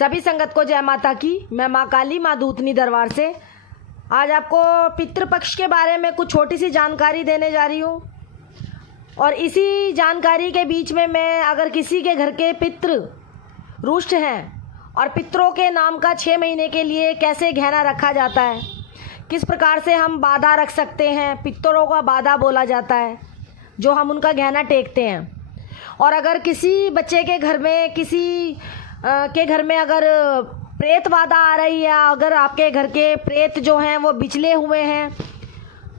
सभी संगत को जय माता की। मैं माँ काली माँ दूतनी दरबार से आज आपको पितृपक्ष के बारे में कुछ छोटी सी जानकारी देने जा रही हूँ। और इसी जानकारी के बीच में मैं अगर किसी के घर के पितृ रुष्ट हैं और पितरों के नाम का 6 महीने के लिए कैसे गहना रखा जाता है, किस प्रकार से हम बाधा रख सकते हैं, पितरों का बाधा बोला जाता है जो हम उनका गहना टेकते हैं। और अगर किसी बच्चे के घर में अगर प्रेत बाधा आ रही है, अगर आपके घर के प्रेत जो हैं वो बिचले हुए हैं,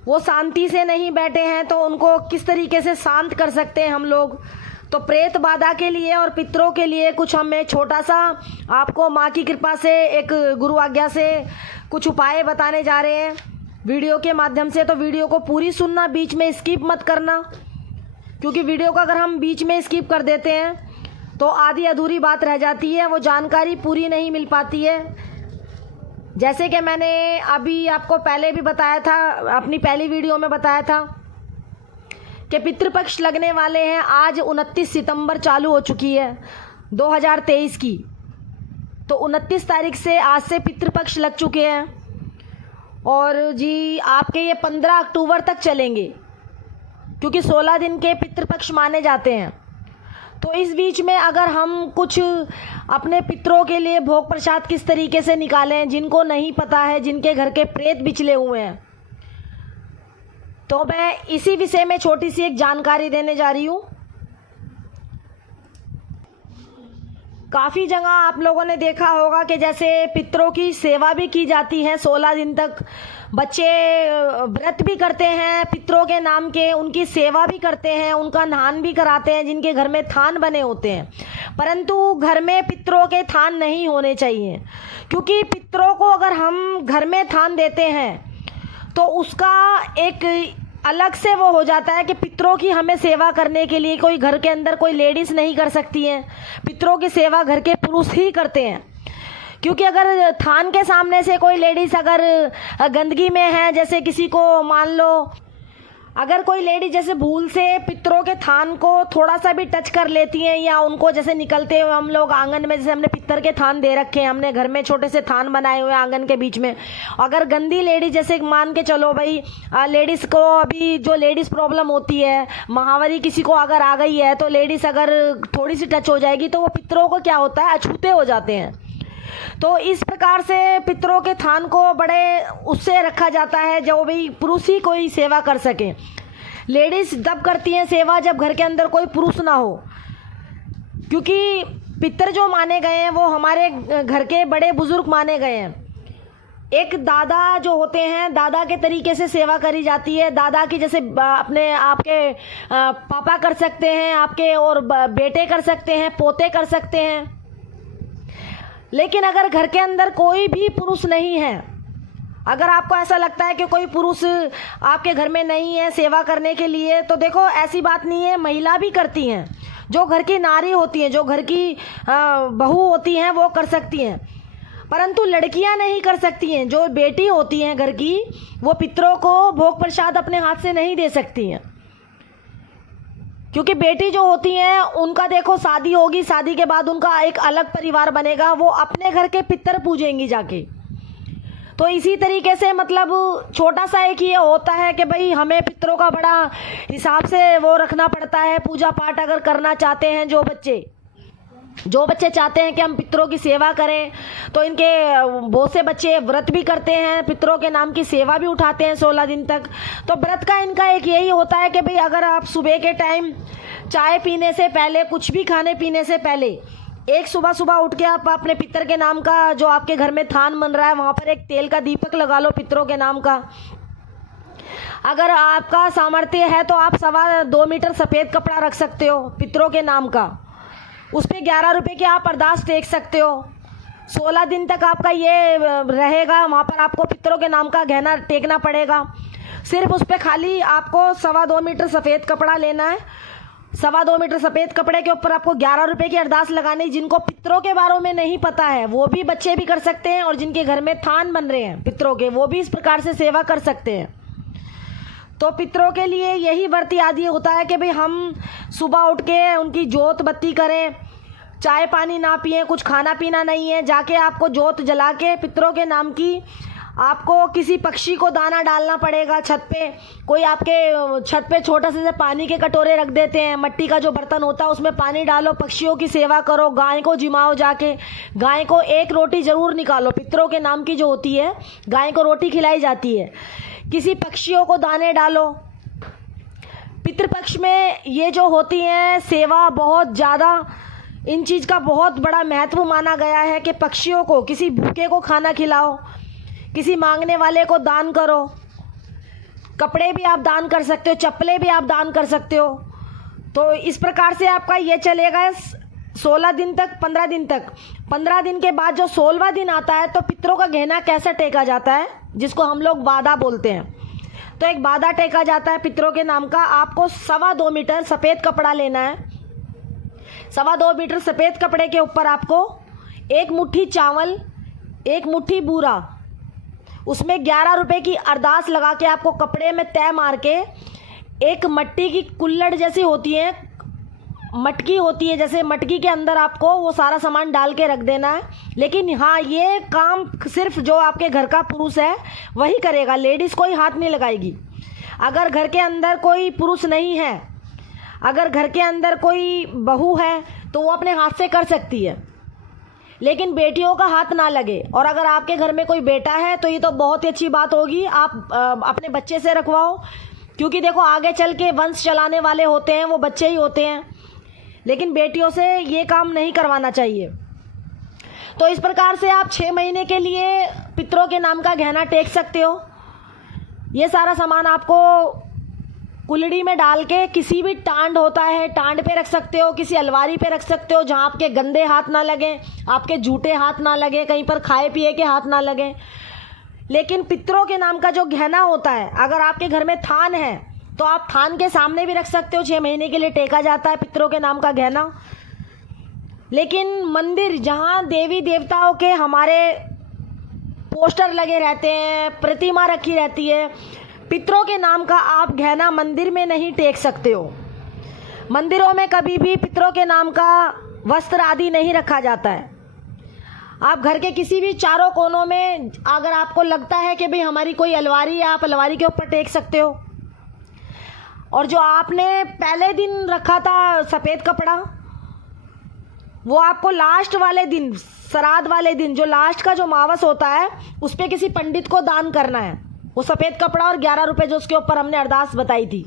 वो शांति से नहीं बैठे हैं, तो उनको किस तरीके से शांत कर सकते हैं हम लोग। तो प्रेत बाधा के लिए और पितरों के लिए कुछ हमें छोटा सा आपको माँ की कृपा से एक गुरु आज्ञा से कुछ उपाय बताने जा रहे हैं वीडियो के माध्यम से। तो वीडियो को पूरी सुनना, बीच में स्किप मत करना, क्योंकि वीडियो को अगर हम बीच में स्किप कर देते हैं तो आधी अधूरी बात रह जाती है, वो जानकारी पूरी नहीं मिल पाती है। जैसे कि मैंने अभी आपको पहले भी बताया था, अपनी पहली वीडियो में बताया था कि पितृपक्ष लगने वाले हैं। आज 29 सितंबर चालू हो चुकी है 2023 की, तो 29 तारीख से आज से पितृपक्ष लग चुके हैं और जी आपके ये 15 अक्टूबर तक चलेंगे, क्योंकि 16 दिन के पितृपक्ष माने जाते हैं। तो इस बीच में अगर हम कुछ अपने पितरों के लिए भोग प्रसाद किस तरीके से निकालें, जिनको नहीं पता है, जिनके घर के प्रेत बिचले हुए हैं, तो मैं इसी विषय में छोटी सी एक जानकारी देने जा रही हूँ। काफ़ी जगह आप लोगों ने देखा होगा कि जैसे पितरों की सेवा भी की जाती है 16 दिन तक, बच्चे व्रत भी करते हैं पितरों के नाम के, उनकी सेवा भी करते हैं, उनका नहान भी कराते हैं जिनके घर में थान बने होते हैं। परंतु घर में पितरों के थान नहीं होने चाहिए, क्योंकि पितरों को अगर हम घर में थान देते हैं तो उसका एक अलग से वो हो जाता है कि पितरों की हमें सेवा करने के लिए कोई घर के अंदर कोई लेडीज़ नहीं कर सकती है। पितरों की सेवा घर के पुरुष ही करते हैं, क्योंकि अगर थान के सामने से कोई लेडीज़ अगर गंदगी में है, जैसे किसी को मान लो अगर कोई लेडी जैसे भूल से पितरों के थान को थोड़ा सा भी टच कर लेती हैं, या उनको जैसे निकलते हुए हम लोग आंगन में, जैसे हमने पित्तर के थान दे रखे हैं, हमने घर में छोटे से थान बनाए हुए हैं आंगन के बीच में, अगर गंदी लेडी जैसे मान के चलो भाई लेडीज़ को अभी जो लेडीज़ प्रॉब्लम होती है, महावारी किसी को अगर आ गई है, तो लेडीज़ अगर थोड़ी सी टच हो जाएगी तो वो पितरों को क्या होता है, अछूते हो जाते हैं। तो इस प्रकार से पितरों के थान को बड़े उससे रखा जाता है जो भाई पुरुष ही कोई सेवा कर सके। लेडीज़ तब करती हैं सेवा जब घर के अंदर कोई पुरुष ना हो, क्योंकि पितर जो माने गए हैं वो हमारे घर के बड़े बुजुर्ग माने गए हैं। एक दादा जो होते हैं, दादा के तरीके से सेवा करी जाती है। दादा की जैसे अपने आपके पापा कर सकते हैं, आपके और बेटे कर सकते हैं, पोते कर सकते हैं। लेकिन अगर घर के अंदर कोई भी पुरुष नहीं है, अगर आपको ऐसा लगता है कि कोई पुरुष आपके घर में नहीं है सेवा करने के लिए, तो देखो ऐसी बात नहीं है, महिला भी करती हैं। जो घर की नारी होती हैं, जो घर की बहू होती हैं, वो कर सकती हैं, परंतु लड़कियां नहीं कर सकती हैं। जो बेटी होती हैं घर की, वो पितरों को भोग प्रसाद अपने हाथ से नहीं दे सकती हैं, क्योंकि बेटी जो होती हैं उनका देखो शादी होगी, शादी के बाद उनका एक अलग परिवार बनेगा, वो अपने घर के पितर पूजेंगी जाके। तो इसी तरीके से मतलब छोटा सा एक ये होता है कि भाई हमें पितरों का बड़ा हिसाब से वो रखना पड़ता है। पूजा पाठ अगर करना चाहते हैं जो बच्चे चाहते हैं कि हम पितरों की सेवा करें, तो इनके बहुत से बच्चे व्रत भी करते हैं, पितरों के नाम की सेवा भी उठाते हैं 16 दिन तक। तो व्रत का इनका एक यही होता है कि भाई अगर आप सुबह के टाइम चाय पीने से पहले, कुछ भी खाने पीने से पहले, एक सुबह उठ के आप अपने पितर के नाम का जो आपके घर में थान बन रहा है वहाँ पर एक तेल का दीपक लगा लो पितरों के नाम का। अगर आपका सामर्थ्य है तो आप 2.25 मीटर सफ़ेद कपड़ा रख सकते हो पितरों के नाम का, उस पर 11 रुपये की आप अरदास टेक सकते हो। 16 दिन तक आपका ये रहेगा, वहाँ पर आपको पितरों के नाम का गहना टेकना पड़ेगा। सिर्फ उस पर खाली आपको 2.25 मीटर सफ़ेद कपड़ा लेना है। 2.25 मीटर सफ़ेद कपड़े के ऊपर आपको 11 रुपये की अरदास लगानी। जिनको पितरों के बारे में नहीं पता है वो भी बच्चे भी कर सकते हैं, और जिनके घर में थान बन रहे हैं पितरों के, वो भी इस प्रकार से सेवा कर सकते हैं। तो पितरों के लिए यही व्रत आदि होता है कि भाई हम सुबह उठ के उनकी जोत बत्ती करें, चाय पानी ना पिए, कुछ खाना पीना नहीं है, जाके आपको जोत जला के पितरों के नाम की आपको किसी पक्षी को दाना डालना पड़ेगा। छत पे कोई आपके छत पे छोटा से पानी के कटोरे रख देते हैं, मिट्टी का जो बर्तन होता है उसमें पानी डालो, पक्षियों की सेवा करो, गाय को जिमाओ, जाके गाय को एक रोटी ज़रूर निकालो। पितरों के नाम की जो होती है गाय को रोटी खिलाई जाती है। किसी पक्षियों को दाने डालो। पितृपक्ष में ये जो होती हैं सेवा बहुत ज़्यादा, इन चीज़ का बहुत बड़ा महत्व माना गया है कि पक्षियों को, किसी भूखे को खाना खिलाओ, किसी मांगने वाले को दान करो। कपड़े भी आप दान कर सकते हो, चप्पलें भी आप दान कर सकते हो। तो इस प्रकार से आपका ये चलेगा 16 दिन तक, 15 दिन तक। 15 दिन के बाद जो 16वां दिन आता है तो पितरों का गहना कैसे टेका जाता है, जिसको हम लोग बाधा बोलते हैं। तो एक बाधा टेका जाता है पितरों के नाम का। आपको 2.25 मीटर सफ़ेद कपड़ा लेना है। 2.25 मीटर सफ़ेद कपड़े के ऊपर आपको 1 मुट्ठी चावल, 1 मुट्ठी बूरा, उसमें 11 रुपए की अरदास लगा के आपको कपड़े में तय मार के एक मिट्टी की कुल्हड़ जैसी होती है, मटकी होती है, जैसे मटकी के अंदर आपको वो सारा सामान डाल के रख देना है। लेकिन हाँ, ये काम सिर्फ जो आपके घर का पुरुष है वही करेगा, लेडीज़ कोई हाथ नहीं लगाएगी। अगर घर के अंदर कोई पुरुष नहीं है, अगर घर के अंदर कोई बहू है तो वो अपने हाथ से कर सकती है, लेकिन बेटियों का हाथ ना लगे। और अगर आपके घर में कोई बेटा है तो ये तो बहुत ही अच्छी बात होगी, आप अपने बच्चे से रखवाओ, क्योंकि देखो आगे चल के वंश चलाने वाले होते हैं वो बच्चे ही होते हैं। लेकिन बेटियों से ये काम नहीं करवाना चाहिए। तो इस प्रकार से आप 6 महीने के लिए पितरों के नाम का गहना टेक सकते हो। ये सारा सामान आपको कुल्हड़ी में डाल के किसी भी टांड होता है, टांड पे रख सकते हो, किसी अलमारी पे रख सकते हो, जहाँ आपके गंदे हाथ ना लगे, आपके झूठे हाथ ना लगे, कहीं पर खाए पिए के हाथ ना लगे। लेकिन पितरों के नाम का जो गहना होता है, अगर आपके घर में थान है तो आप थान के सामने भी रख सकते हो। 6 महीने के लिए टेका जाता है पितरों के नाम का गहना। लेकिन मंदिर जहाँ देवी देवताओं के हमारे पोस्टर लगे रहते हैं, प्रतिमा रखी रहती है, पितरों के नाम का आप गहना मंदिर में नहीं टेक सकते हो। मंदिरों में कभी भी पितरों के नाम का वस्त्र आदि नहीं रखा जाता है। आप घर के किसी भी चारों कोनों में अगर आपको लगता है कि भाई हमारी कोई अलमारी है, आप अलमारी के ऊपर टेक सकते हो। और जो आपने पहले दिन रखा था सफ़ेद कपड़ा, वो आपको लास्ट वाले दिन, श्राद्ध वाले दिन, जो लास्ट का जो मावस होता है, उस पर किसी पंडित को दान करना है। वो सफ़ेद कपड़ा और 11 रुपये जो उसके ऊपर हमने अरदास बताई थी,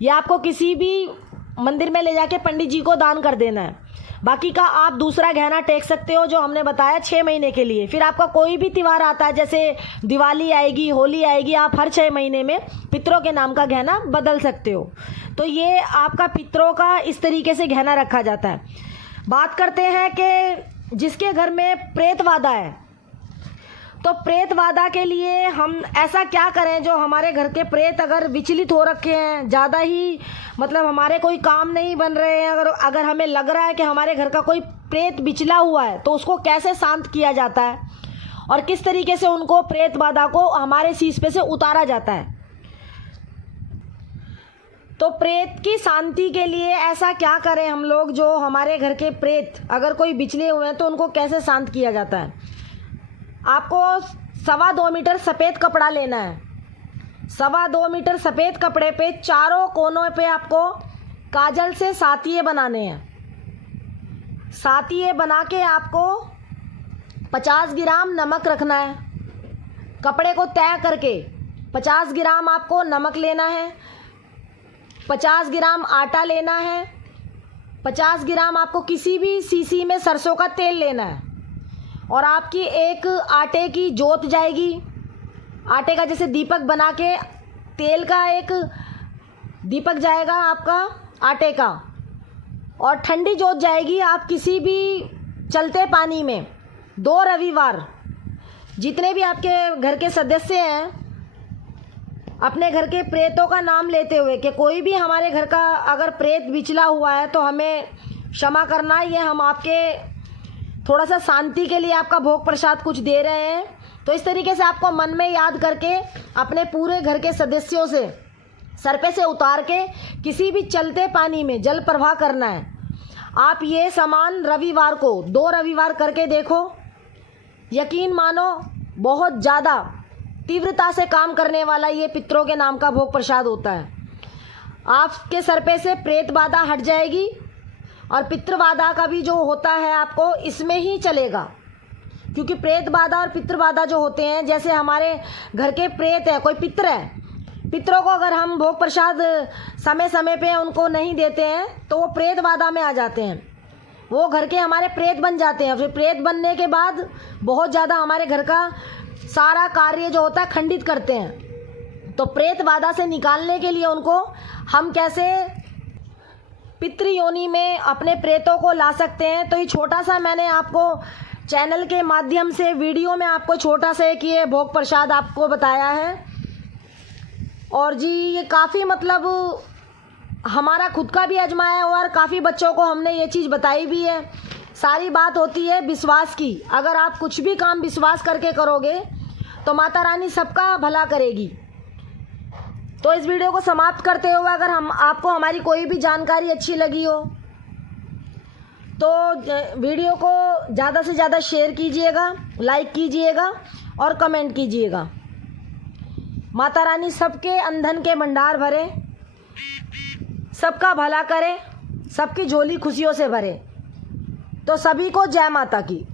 ये आपको किसी भी मंदिर में ले जाके पंडित जी को दान कर देना है। बाकी का आप दूसरा गहना टेक सकते हो जो हमने बताया 6 महीने के लिए। फिर आपका कोई भी त्यौहार आता है, जैसे दिवाली आएगी, होली आएगी, आप हर 6 महीने में पितरों के नाम का गहना बदल सकते हो। तो ये आपका पितरों का इस तरीके से गहना रखा जाता है। बात करते हैं कि जिसके घर में प्रेत बाधा है, तो प्रेत बाधा के लिए हम ऐसा क्या करें जो हमारे घर के प्रेत अगर विचलित हो रखे हैं, ज़्यादा ही मतलब हमारे कोई काम नहीं बन रहे हैं, अगर हमें लग रहा है कि हमारे घर का कोई प्रेत बिचला हुआ है, तो उसको कैसे शांत किया जाता है और किस तरीके से उनको प्रेत बाधा को हमारे शीश पे से उतारा जाता है। तो प्रेत की शांति के लिए ऐसा क्या करें हम लोग, जो हमारे घर के प्रेत अगर कोई बिचले हुए हैं तो उनको कैसे शांत किया जाता है। आपको 2.25 मीटर सफ़ेद कपड़ा लेना है। 2.25 मीटर सफ़ेद कपड़े पे चारों कोनों पे आपको काजल से सातिये बनाने हैं। सातिये बना के आपको 50 ग्राम नमक रखना है। कपड़े को तय करके 50 ग्राम आपको नमक लेना है, 50 ग्राम आटा लेना है, 50 ग्राम आपको किसी भी शीशी में सरसों का तेल लेना है। और आपकी एक आटे की जोत जाएगी, आटे का जैसे दीपक बना के तेल का एक दीपक जाएगा आपका आटे का, और ठंडी जोत जाएगी आप किसी भी चलते पानी में। 2 रविवार जितने भी आपके घर के सदस्य हैं, अपने घर के प्रेतों का नाम लेते हुए कि कोई भी हमारे घर का अगर प्रेत बिचला हुआ है तो हमें क्षमा करना, ये हम आपके थोड़ा सा शांति के लिए आपका भोग प्रसाद कुछ दे रहे हैं। तो इस तरीके से आपको मन में याद करके अपने पूरे घर के सदस्यों से सर पे से उतार के किसी भी चलते पानी में जल प्रवाह करना है। आप ये सामान रविवार को 2 रविवार करके देखो, यकीन मानो बहुत ज़्यादा तीव्रता से काम करने वाला ये पितरों के नाम का भोग प्रसाद होता है। आपके सर पे से प्रेत बाधा हट जाएगी और पितृ बाधा का भी जो होता है आपको इसमें ही चलेगा, क्योंकि प्रेत बाधा और पितृ बाधा जो होते हैं, जैसे हमारे घर के प्रेत है, कोई पितृ है, पितरों को अगर हम भोग प्रसाद समय समय पे उनको नहीं देते हैं तो वो प्रेत बाधा में आ जाते हैं, वो घर के हमारे प्रेत बन जाते हैं। फिर प्रेत बनने के बाद बहुत ज़्यादा हमारे घर का सारा कार्य जो होता है खंडित करते हैं। तो प्रेत बाधा से निकालने के लिए उनको हम कैसे पितृ योनि में अपने प्रेतों को ला सकते हैं, तो ये छोटा सा मैंने आपको चैनल के माध्यम से वीडियो में आपको छोटा सा एक ये भोग प्रसाद आपको बताया है। और जी ये काफ़ी मतलब हमारा खुद का भी आजमाया हुआ और काफ़ी बच्चों को हमने ये चीज़ बताई भी है। सारी बात होती है विश्वास की। अगर आप कुछ भी काम विश्वास करके करोगे तो माता रानी सबका भला करेगी। तो इस वीडियो को समाप्त करते हुए अगर आपको हमारी कोई भी जानकारी अच्छी लगी हो तो वीडियो को ज़्यादा से ज़्यादा शेयर कीजिएगा, लाइक कीजिएगा और कमेंट कीजिएगा। माता रानी सबके अंधन के भंडार भरे, सबका भला करे, सबकी झोली खुशियों से भरे। तो सभी को जय माता की।